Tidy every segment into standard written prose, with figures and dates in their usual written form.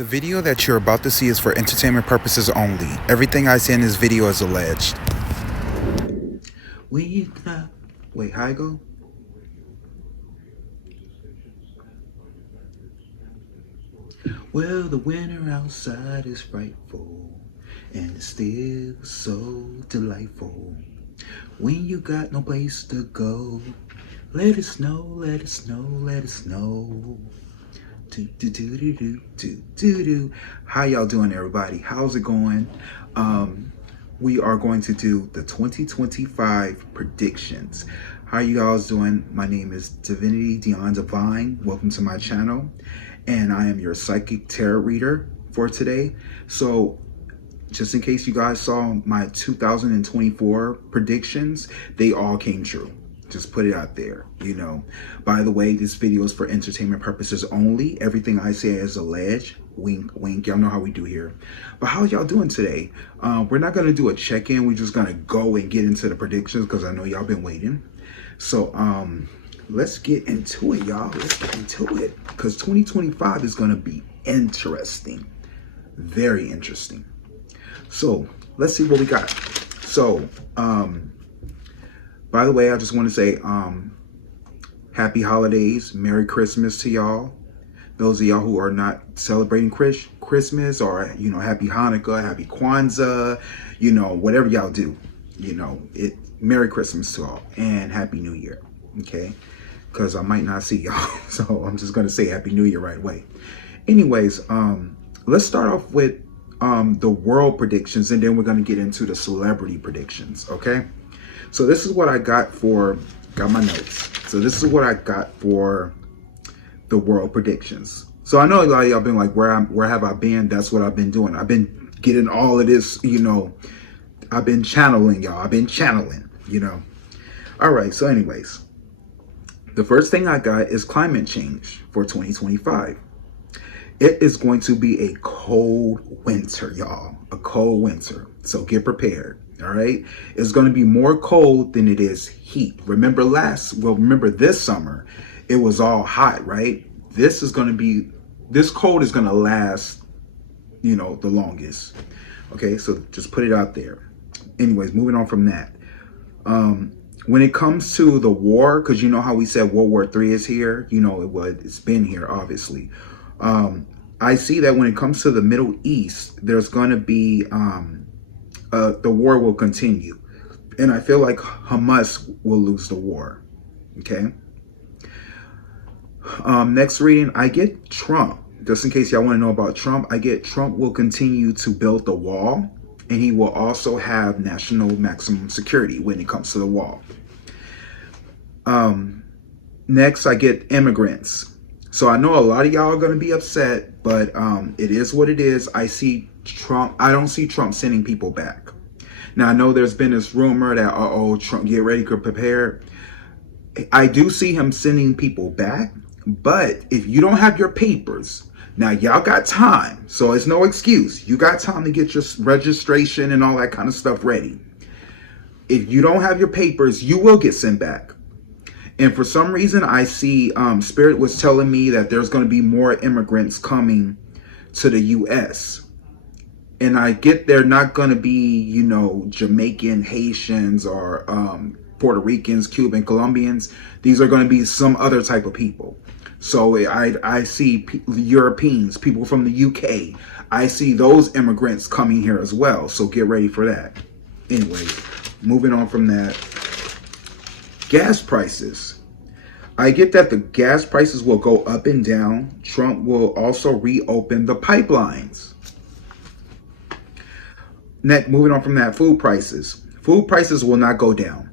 The video that you're about to see is for entertainment purposes only. Everything I say in this video is alleged. Wait, how I go? Well, the winter outside is frightful, and it's still so delightful. When you got no place to go, let it snow, let it snow, let it snow. How y'all doing, everybody? How's it going? We are going to do the 2025 predictions. How you guys doing? My name is Divinity Dion Divine. Welcome to my channel, and I am your psychic tarot reader for today. So just in case you guys saw my 2024 predictions, they all came true. Just put it out there, you know. By the way, this video is for entertainment purposes only. Everything I say is alleged. Wink, wink. Y'all know how we do here. But how y'all doing today? We're not going to do a check-in. We're just going to go and get into the predictions because I know y'all been waiting. So let's get into it, y'all. Let's get into it because 2025 is going to be interesting. Very interesting. So let's see what we got. So, by the way, I just want to say happy holidays, Merry Christmas to y'all. Those of y'all who are not celebrating Christmas, or, you know, happy Hanukkah, happy Kwanzaa, you know, whatever y'all do, you know, Merry Christmas to all and Happy New Year, okay? Because I might not see y'all, so I'm just going to say Happy New Year right away. Anyways, let's start off with the world predictions, and then we're going to get into the celebrity predictions, okay? So this is what I got my notes. So this is what I got for the world predictions. So I know a lot of y'all been like, where have I been? That's what I've been doing. I've been getting all of this, you know, I've been channeling y'all. I've been channeling, you know. All right, so anyways, the first thing I got is climate change for 2025. It is going to be a cold winter, y'all. A cold winter. So get prepared. All right. It's going to be more cold than it is heat. Remember this summer, it was all hot, right? This cold is going to last, you know, the longest. Okay. So just put it out there. Anyways, moving on from that. When it comes to the war, because you know how we said World War III is here, you know, it's been here, obviously. I see that when it comes to the Middle East, there's going to be, the war will continue. And I feel like Hamas will lose the war. Okay. Next reading, I get Trump. Just in case y'all want to know about Trump, I get Trump will continue to build the wall. And he will also have national maximum security when it comes to the wall. Next, I get immigrants. So I know a lot of y'all are going to be upset, but it is what it is. I don't see Trump sending people back. Now, I know there's been this rumor that, Trump, get ready, prepare. I do see him sending people back, but if you don't have your papers, now y'all got time, so it's no excuse. You got time to get your registration and all that kind of stuff ready. If you don't have your papers, you will get sent back. And for some reason, I see Spirit was telling me that there's going to be more immigrants coming to the U.S. And I get they're not going to be, you know, Jamaican, Haitians, or Puerto Ricans, Cuban, Colombians. These are going to be some other type of people. So I see Europeans, people from the UK. I see those immigrants coming here as well. So get ready for that. Anyway, moving on from that. Gas prices. I get that the gas prices will go up and down. Trump will also reopen the pipelines. Next, moving on from that, food prices. Food prices will not go down.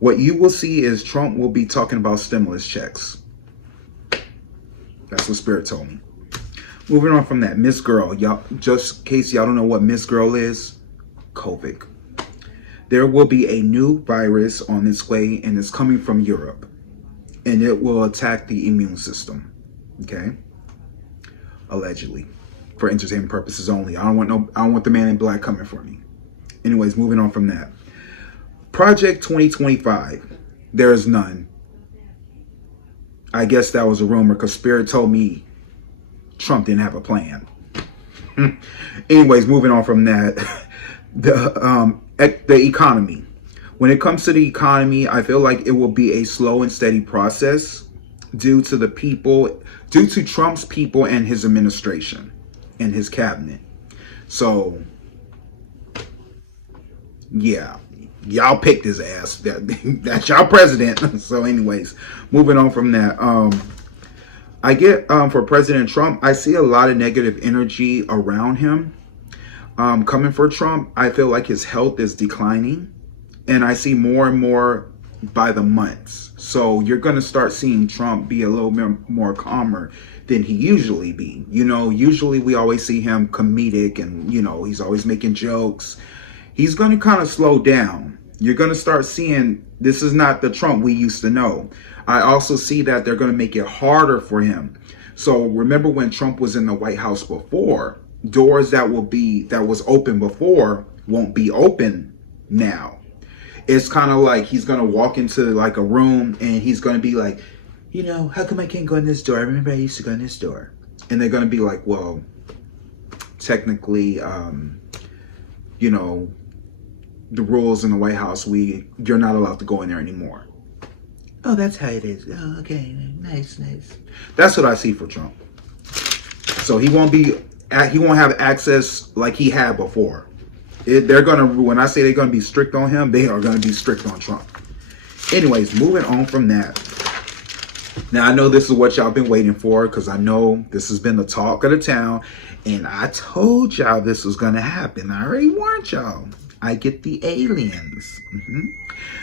What you will see is Trump will be talking about stimulus checks. That's what Spirit told me. Moving on from that, Miss Girl. Y'all, just in case y'all don't know what Miss Girl is, COVID. There will be a new virus on its way, and it's coming from Europe. And it will attack the immune system. Okay? Allegedly. For entertainment purposes only. I don't want the man in black coming for me. Anyways, moving on from that. Project 2025. There is none. I guess that was a rumor because Spirit told me Trump didn't have a plan. Anyways, moving on from that, the economy. When it comes to the economy, I feel like it will be a slow and steady process due to Trump's people and his administration and his cabinet. So, yeah, y'all picked his ass. That's y'all president. So anyways, moving on from that, I get for President Trump, I see a lot of negative energy around him. Coming for Trump, I feel like his health is declining, and I see more and more by the months. So you're going to start seeing Trump be a little bit more calmer than he usually be. You know, usually we always see him comedic and, you know, he's always making jokes. He's going to kind of slow down. You're going to start seeing this is not the Trump we used to know. I also see that they're going to make it harder for him. So remember when Trump was in the White House before, doors that was open before won't be open now. It's kind of like he's going to walk into like a room and he's going to be like, you know, how come I can't go in this door? I remember I used to go in this door. And they're going to be like, well, technically, you know, the rules in the White House, you're not allowed to go in there anymore. Oh, that's how it is. Oh, okay. Nice. That's what I see for Trump. So he won't have access like he had before. When I say they're going to be strict on him, they are going to be strict on Trump. Anyways, moving on from that. Now, I know this is what y'all been waiting for because I know this has been the talk of the town. And I told y'all this was going to happen. I already warned y'all. I get the aliens.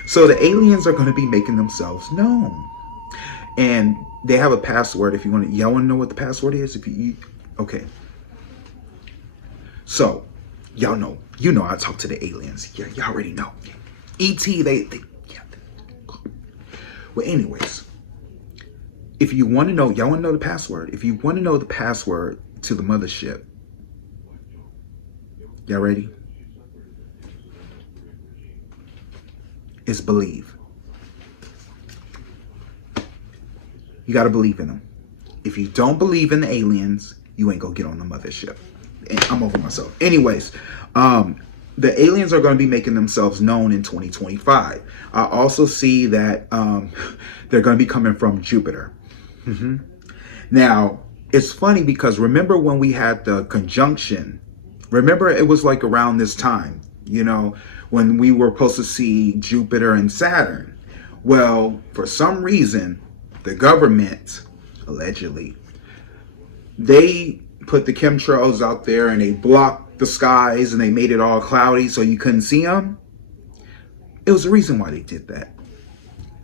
So the aliens are going to be making themselves known. And they have a password. If you want to, y'all want to know what the password is? Okay. So, y'all know. You know I talk to the aliens. Yeah, y'all already know. E.T., yeah. Well, anyways. If you want to know, y'all want to know the password. If you want to know the password to the mothership. Y'all ready? It's believe. You got to believe in them. If you don't believe in the aliens, you ain't gonna get on the mothership. I'm over myself. Anyways, the aliens are going to be making themselves known in 2025. I also see that they're going to be coming from Jupiter. Now, it's funny because remember when we had the conjunction? Remember it was like around this time, you know, when we were supposed to see Jupiter and Saturn. Well, for some reason, the government, allegedly, they put the chemtrails out there and they blocked the skies and they made it all cloudy so you couldn't see them. It was the reason why they did that.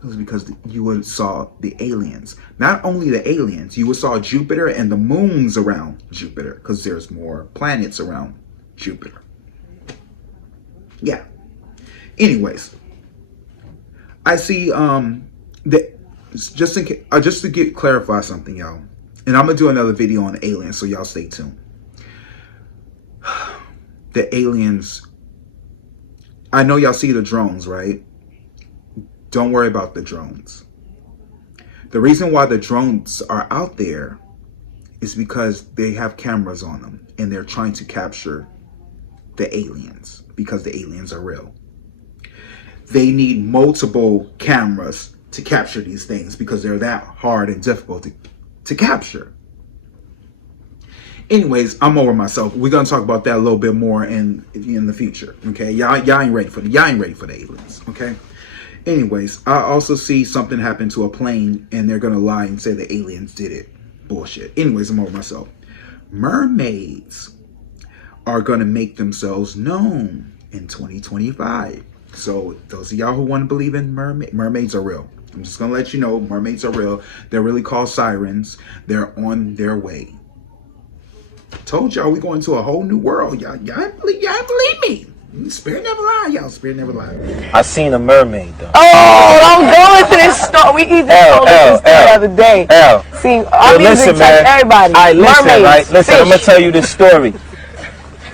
It was because you would saw the aliens. Not only the aliens, you would saw Jupiter and the moons around Jupiter because there's more planets around Jupiter. Yeah. Anyways, I see just to clarify something, y'all. And I'm going to do another video on aliens, so y'all stay tuned. The aliens, I know y'all see the drones, right? Don't worry about the drones. The reason why the drones are out there is because they have cameras on them and they're trying to capture the aliens because the aliens are real. They need multiple cameras to capture these things because they're that hard and difficult to capture. Anyways, I'm over myself. We're gonna talk about that a little bit more in the future. Okay, y'all ain't ready for the aliens. Okay. Anyways, I also see something happen to a plane and they're gonna lie and say the aliens did it. Bullshit. Anyways, I'm over myself. Mermaids are gonna make themselves known in 2025. So those of y'all who want to believe in mermaids are real. I'm just gonna let you know mermaids are real. They're really called sirens. They're on their way. Told y'all we going to a whole new world. Y'all believe me. Spirit never lie, y'all. Spirit never lie. I seen a mermaid though. Oh, I'm going to this story. We even told this story the other day. See, I'm listen, man. Everybody. I listen, mermaids, right? Listen, fish. I'm gonna tell you this story.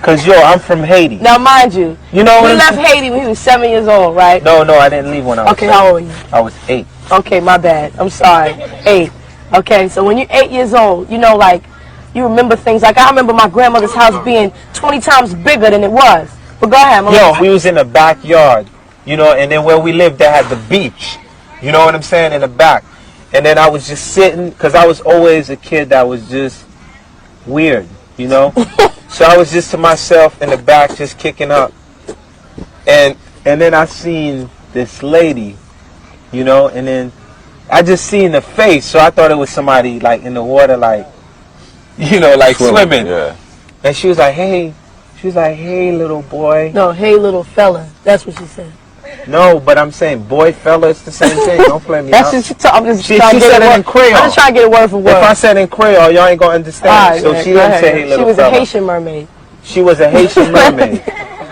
Cause I'm from Haiti. Now, mind you, you know we left Haiti when he was 7 years old, right? No, I didn't leave when I was 7. How old were you? I was 8. Okay, my bad. I'm sorry. 8. Okay, so when you're 8 years old, you know, like, you remember things. Like I remember my grandmother's house being 20 times bigger than it was. But go ahead, Yo, we was in the backyard, you know, and then where we lived, they had the beach. You know what I'm saying, in the back. And then I was just sitting, because I was always a kid that was just weird, you know. So I was just to myself in the back, just kicking up. And then I seen this lady, you know, and then I just seen the face, so I thought it was somebody like in the water, like, you know, like swimming. Yeah. And she was like, hey. She was like, hey, little boy. No, hey, little fella. That's what she said. No, but I'm saying boy, fella, it's the same thing. Don't play me That's out. just, I'm just She trying to said get it in Creole. I'm just trying to get it word for word. If I said in Creole, y'all ain't going to understand. Right, So man, she go didn't ahead. say, hey, little She was fella. a Haitian mermaid. She was a Haitian mermaid.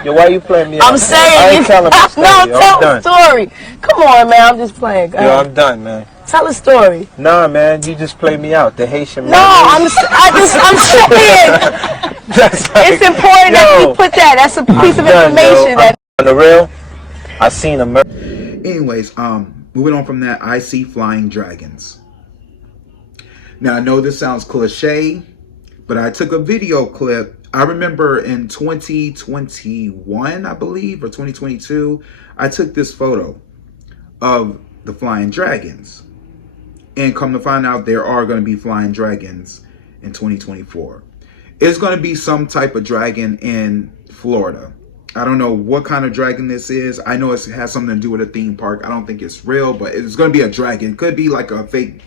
Yo, why you playing me out? I'm saying, I ain't telling my story. no, Yo, tell I'm the done. story. Come on, man, I'm just playing. Go Yo, ahead. I'm done, man. Tell a story. Nah, man, you just played me out. The Haitian mermaid. No, I'm saying. That's like, It's important that yo, you put that. That's a piece of done, information yo. that. On the real, I seen a mermaid. Anyways, moving on from that, I see flying dragons. Now I know this sounds cliche, but I took a video clip. I remember in 2021, I believe, or 2022, I took this photo of the flying dragons. And come to find out, there are going to be flying dragons in 2024. It's going to be some type of dragon in Florida. I don't know what kind of dragon this is. I know it has something to do with a theme park. I don't think it's real, but it's going to be a dragon. It could be like a fake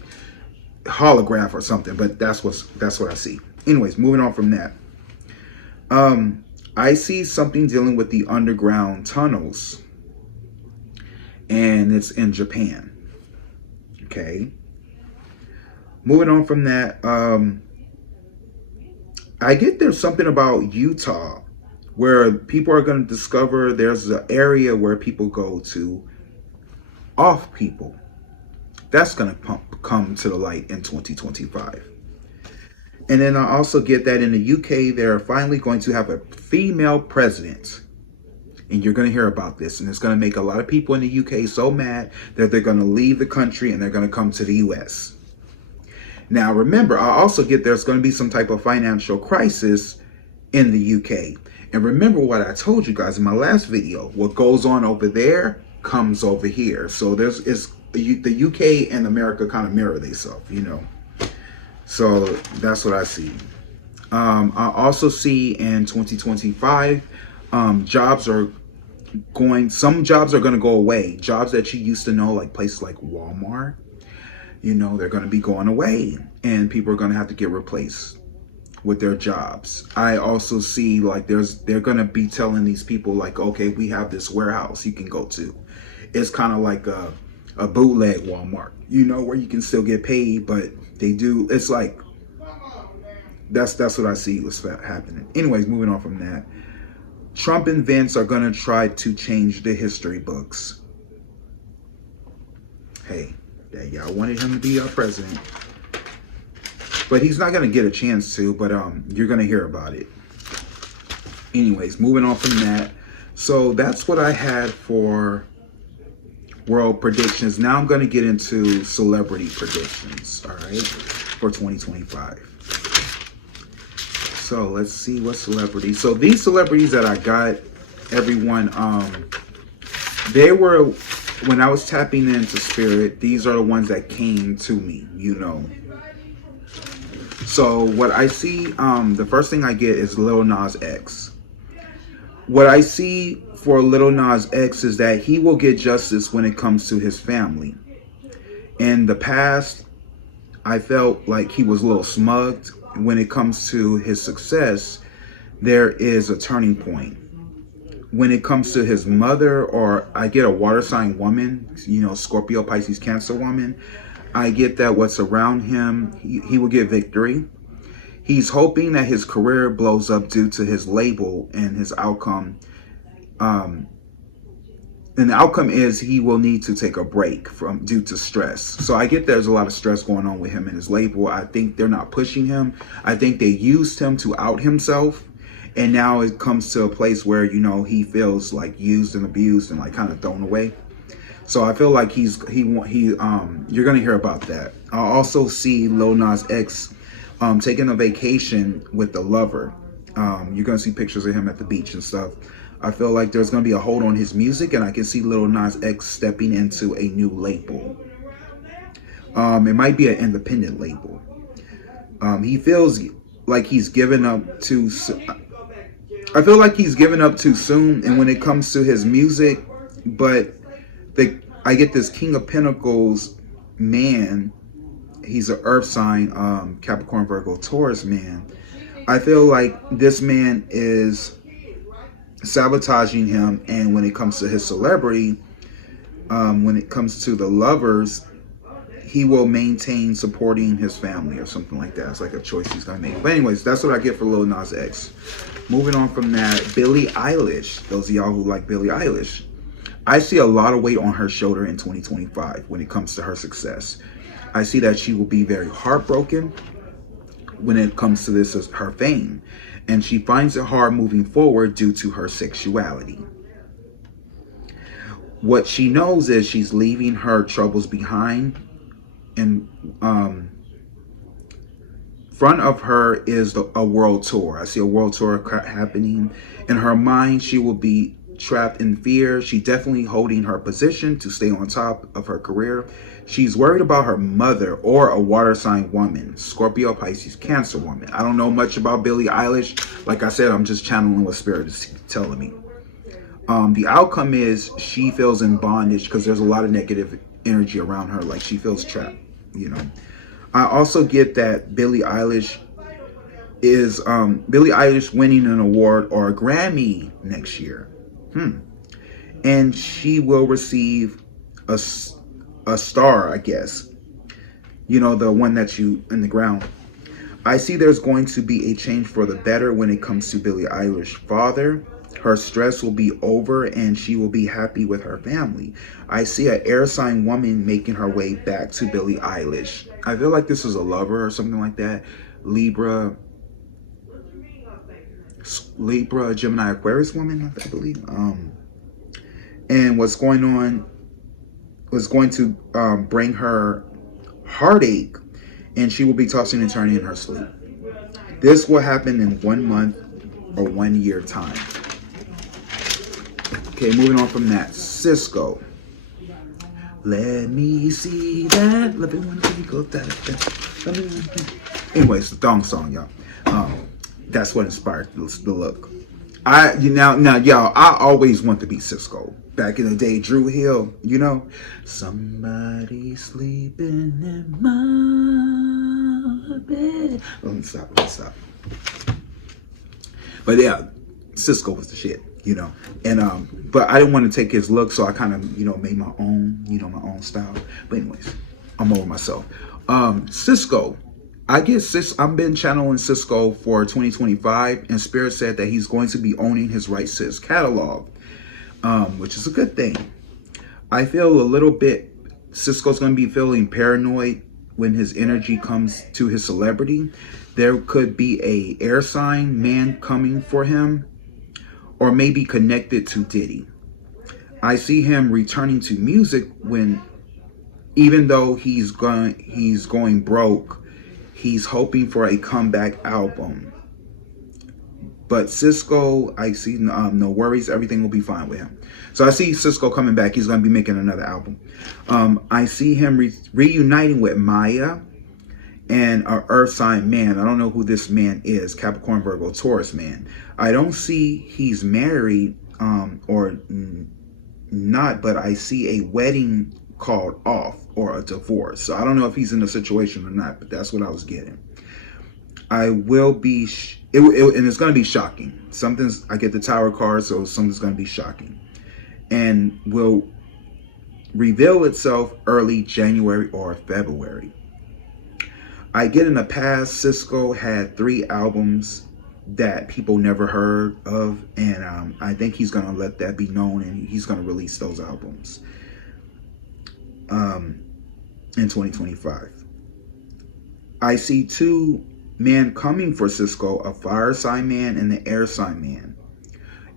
holograph or something, but that's what I see. Anyways, moving on from that. I see something dealing with the underground tunnels, and it's in Japan. Okay. Moving on from that, I get there's something about Utah where people are going to discover there's an area where people go to off people. That's going to come to the light in 2025. And then I also get that in the UK, they're finally going to have a female president. And you're going to hear about this. And it's going to make a lot of people in the UK so mad that they're going to leave the country and they're going to come to the US. Now, remember, I also get there's going to be some type of financial crisis in the UK. And remember what I told you guys in my last video. What goes on over there comes over here. So the UK and America kind of mirror themselves, you know. So that's what I see. I also see in 2025, some jobs are going to go away. Jobs that you used to know, like places like Walmart, you know, they're going to be going away and people are going to have to get replaced with their jobs. I also see like they're going to be telling these people like, okay, we have this warehouse you can go to. It's kind of like a bootleg Walmart, you know, where you can still get paid, but they do. It's like, that's what I see was happening. Anyways, moving on from that. Trump and Vince are going to try to change the history books. Hey, y'all wanted him to be our president, but he's not going to get a chance to, but you're going to hear about it. Anyways, moving on from that. So that's what I had for world predictions. Now I'm going to get into celebrity predictions, all right, for 2025. So let's see what celebrities. So these celebrities that I got, everyone, they were, when I was tapping into spirit, these are the ones that came to me, you know. So what I see, the first thing I get is Lil Nas X. What I see for Lil Nas X is that he will get justice when it comes to his family. In the past, I felt like he was a little smugged. When it comes to his success, there is a turning point. When it comes to his mother, or I get a water sign woman, you know, Scorpio, Pisces, Cancer woman, I get that what's around him, he will get victory. He's hoping that his career blows up due to his label and his outcome. And the outcome is he will need to take a break due to stress. So I get there's a lot of stress going on with him and his label. I think they're not pushing him. I think they used him to out himself. And now it comes to a place where, you know, he feels like used and abused and like kind of thrown away. So I feel like you're going to hear about that. I also see Lil Nas X taking a vacation with the lover. You're going to see pictures of him at the beach and stuff. I feel like there's going to be a hold on his music, and I can see Lil Nas X stepping into a new label. It might be an independent label. He feels like he's given up too I feel like he's given up too soon, and when it comes to his music, but I get this King of Pentacles man. He's an earth sign, Capricorn, Virgo, Taurus man. I feel like this man is sabotaging him, and when it comes to his celebrity, when it comes to the lovers, he will maintain supporting his family or something like that. It's like a choice he's gonna make. But anyways, that's what I get for Lil Nas X. Moving on from that, Billie Eilish. Those of y'all who like Billie Eilish, I see a lot of weight on her shoulder in 2025 when it comes to her success. I see that she will be very heartbroken when it comes to this, her fame, and she finds it hard moving forward due to her sexuality. What she knows is she's leaving her troubles behind, and front of her is a world tour. I see a world tour happening. In her mind, she will be trapped in fear. She's definitely holding her position to stay on top of her career. She's worried about her mother or a water sign woman, Scorpio, Pisces, Cancer woman. I don't know much about Billie Eilish. Like I said, I'm just channeling what Spirit is telling me. The outcome is she feels in bondage because there's a lot of negative energy around her. Like she feels trapped, you know. I also get that Billie Eilish is Billie Eilish winning an award or a Grammy next year. And she will receive a star, I guess. You know, the one that you in the ground. I see there's going to be a change for the better when it comes to Billie Eilish's father. Her stress will be over and she will be happy with her family. I see an air sign woman making her way back to Billie Eilish. I feel like this is a lover or something like that. Libra, Gemini, Aquarius woman, I believe. And what's going on was going to bring her heartache, and she will be tossing and turning in her sleep. This will happen in 1 month or 1 year time. Okay, moving on from that, Cisco. Let me see that. Let me go that. Anyways, the thong song, y'all. That's what inspired the look. Now, y'all, I always want to be Cisco. Back in the day, Drew Hill, you know, somebody sleeping in my bed. Let me stop. But yeah, Cisco was the shit, you know. And but I didn't want to take his look, so I kind of, you know, made my own, you know, my own style. But anyways, I'm over myself. Cisco. I've been channeling Cisco for 2025, and Spirit said that he's going to be owning his Right Sis catalog, which is a good thing. I feel a little bit Cisco's going to be feeling paranoid when his energy comes to his celebrity. There could be a air sign man coming for him, or maybe connected to Diddy. I see him returning to music even though he's going broke. He's hoping for a comeback album. But Cisco, I see no worries. Everything will be fine with him. So I see Cisco coming back. He's going to be making another album. I see him reuniting with Maya and an earth sign man. I don't know who this man is. Capricorn, Virgo, Taurus man. I don't see he's married or not, but I see a wedding called off or a divorce. So I don't know if he's in a situation or not, but that's what I was getting. I will be, and it's going to be shocking. I get the Tower card, so something's going to be shocking. And will reveal itself early January or February. I get in the past, Cisco had 3 albums that people never heard of, and I think he's going to let that be known, and he's going to release those albums in 2025. I see 2 men coming for Cisco, a fire sign man and the air sign man.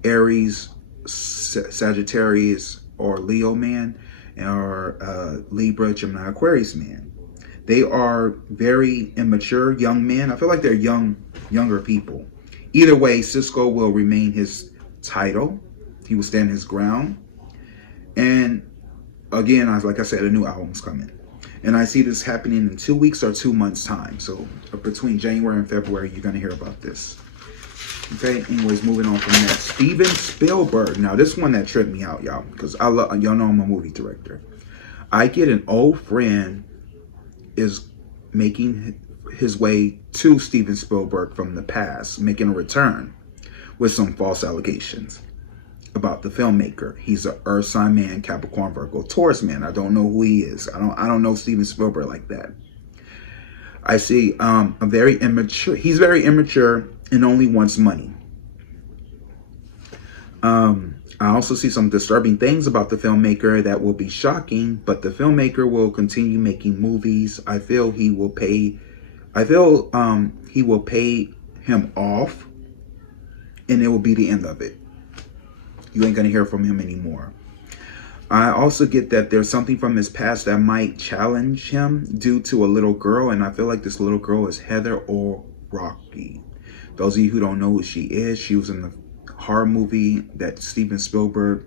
Aries, Sagittarius, or Leo man, or Libra, Gemini, Aquarius man. They are very immature young men. I feel like they're younger people. Either way, Cisco will remain his title. He will stand his ground. And again, like I said, a new album's coming. And I see this happening in 2 weeks or 2 months time. So between January and February, you're going to hear about this. Okay, anyways, moving on from that. Steven Spielberg. Now, this one that tripped me out, y'all, because y'all know I'm a movie director. I get an old friend is making his way to Steven Spielberg from the past, making a return with some false allegations about the filmmaker. He's an Earth sign man, Capricorn, Virgo, Taurus man. I don't know who he is. I don't know Steven Spielberg like that. I see a very immature. He's very immature and only wants money. I also see some disturbing things about the filmmaker that will be shocking, but the filmmaker will continue making movies. I feel he will pay him off, and it will be the end of it. You ain't gonna hear from him anymore. I also get that there's something from his past that might challenge him due to a little girl, and I feel like this little girl is Heather or Rocky. Those of you who don't know who she is, she was in the horror movie that Steven Spielberg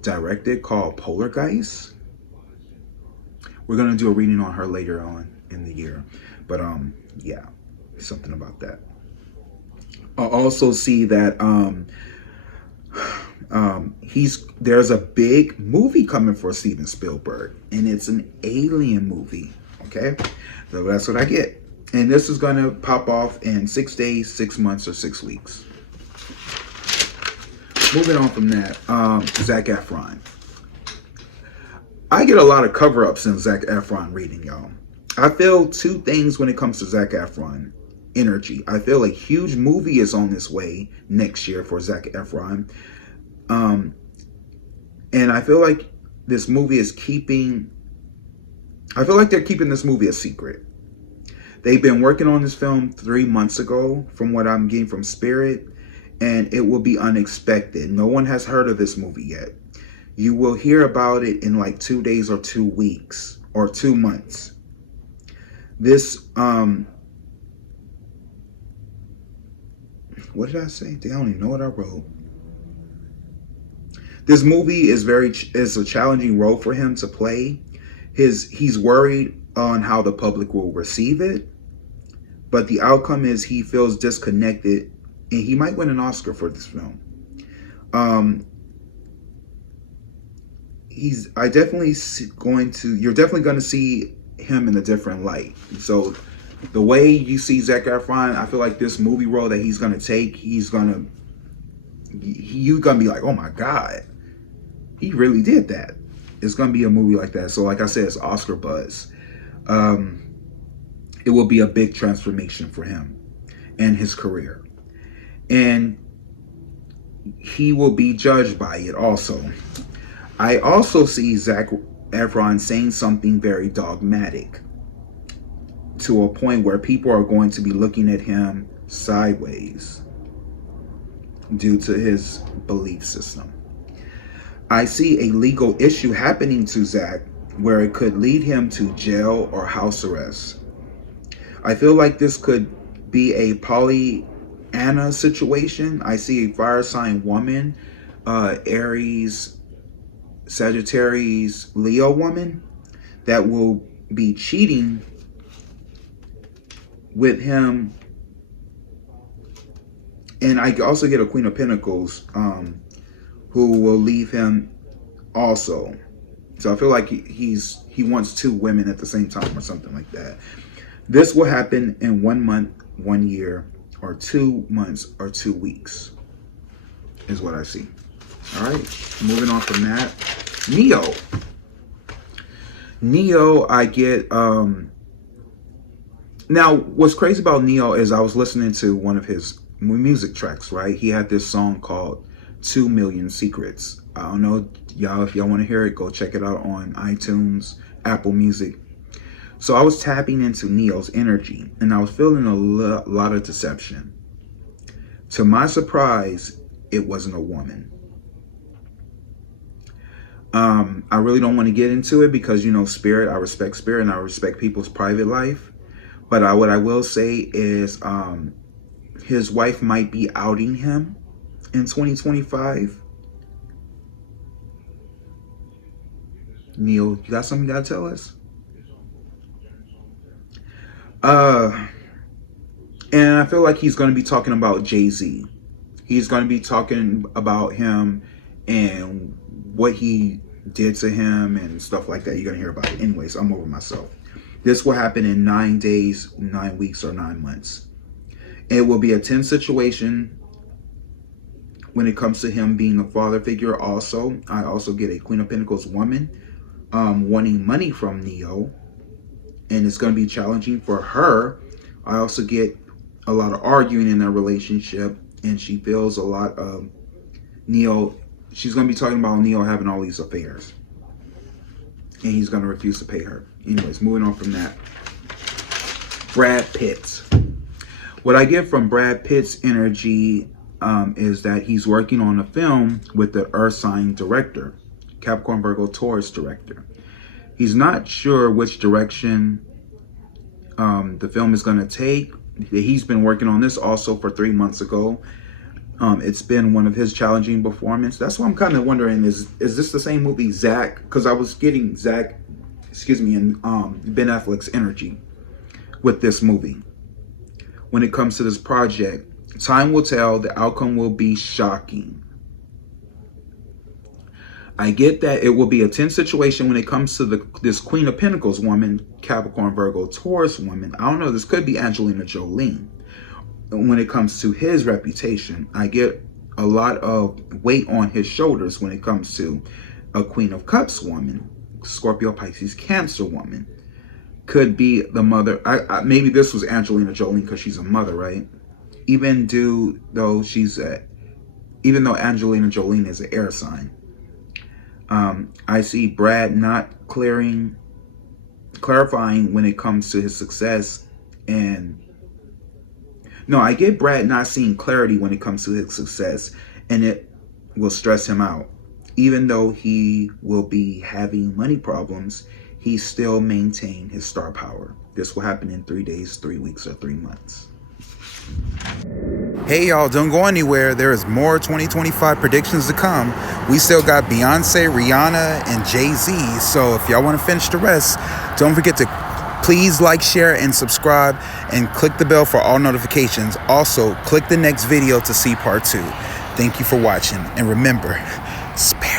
directed called Poltergeist. We're gonna do a reading on her later on in the year, but yeah, something about that. I also see that there's a big movie coming for Steven Spielberg, and it's an alien movie. Okay, so that's what I get, and this is gonna pop off in 6 days, 6 months, or 6 weeks. Moving on from that, Zack Efron. I get a lot of cover-ups in Zack Efron reading, y'all. I feel two things when it comes to Zack Efron energy. I feel a huge movie is on its way next year for Zack Efron. And I feel like this movie is I feel like they're keeping this movie a secret. They've been working on this film 3 months ago, from what I'm getting from Spirit, and it will be unexpected. No one has heard of this movie yet. You will hear about it in like 2 days or 2 weeks or 2 months. This, what did I say? I don't even know what I wrote. This movie is a challenging role for him to play. He's worried on how the public will receive it, but the outcome is he feels disconnected, and he might win an Oscar for this film. You're definitely going to see him in a different light. So the way you see Zac Efron, I feel like this movie role that he's going to take, you're going to be like, oh my God, he really did that. It's going to be a movie like that. So like I said, it's Oscar buzz. It will be a big transformation for him and his career. And he will be judged by it also. I also see Zac Efron saying something very dogmatic to a point where people are going to be looking at him sideways due to his belief system. I see a legal issue happening to Zac where it could lead him to jail or house arrest. I feel like this could be a Pollyanna situation. I see a fire sign woman, Aries, Sagittarius, Leo woman that will be cheating with him. And I also get a Queen of Pentacles who will leave him also. So I feel like he wants 2 women at the same time or something like that. This will happen in 1 month, 1 year, or 2 months, or 2 weeks is what I see. All right, moving on from that. Neo, I get, now what's crazy about Neo is I was listening to one of his music tracks, right? He had this song called 2 Million Secrets. I don't know, y'all, if y'all want to hear it, go check it out on iTunes, Apple Music. So I was tapping into Neo's energy, and I was feeling a lot of deception. To my surprise, it wasn't a woman. I really don't want to get into it because, you know, spirit, I respect spirit and I respect people's private life. But what I will say is his wife might be outing him in 2025. Neil, you got something you got to tell us? And I feel like he's going to be talking about Jay-Z. He's going to be talking about him and what he did to him and stuff like that. You're going to hear about it. Anyways, I'm over myself. This will happen in 9 days, 9 weeks, or 9 months. It will be a tense situation when it comes to him being a father figure. Also, I also get a Queen of Pentacles woman wanting money from Neo. And it's going to be challenging for her. I also get a lot of arguing in their relationship. And she feels a lot of Neo. She's going to be talking about Neo having all these affairs. And he's going to refuse to pay her. Anyways, moving on from that. Brad Pitt. What I get from Brad Pitt's energy is that he's working on a film with the Earth sign director. Capricorn, Virgo, Taurus director. He's not sure which direction the film is going to take. He's been working on this also for 3 months ago. It's been one of his challenging performances. That's why I'm kind of wondering, is this the same movie Zack? Because I was getting Zack, and Ben Affleck's energy with this movie. When it comes to this project, time will tell. The outcome will be shocking. I get that it will be a tense situation when it comes to this Queen of Pentacles woman, Capricorn, Virgo, Taurus woman. I don't know. This could be Angelina Jolie. When it comes to his reputation, I get a lot of weight on his shoulders when it comes to a Queen of Cups woman, Scorpio, Pisces, Cancer woman. Could be the mother. Maybe this was Angelina Jolie because she's a mother, right? Even though Angelina Jolie is an air sign. I see Brad not clarifying when it comes to his success. And no, I get Brad not seeing clarity when it comes to his success, and it will stress him out. Even though he will be having money problems, he still maintain his star power. This will happen in 3 days, 3 weeks, or 3 months. Hey y'all, don't go anywhere. There is more 2025 predictions to come. We still got Beyonce, Rihanna, and Jay-Z. So if y'all want to finish the rest, don't forget to please like, share, and subscribe, and click the bell for all notifications. Also, click the next video to see part 2. Thank you for watching, and remember, spare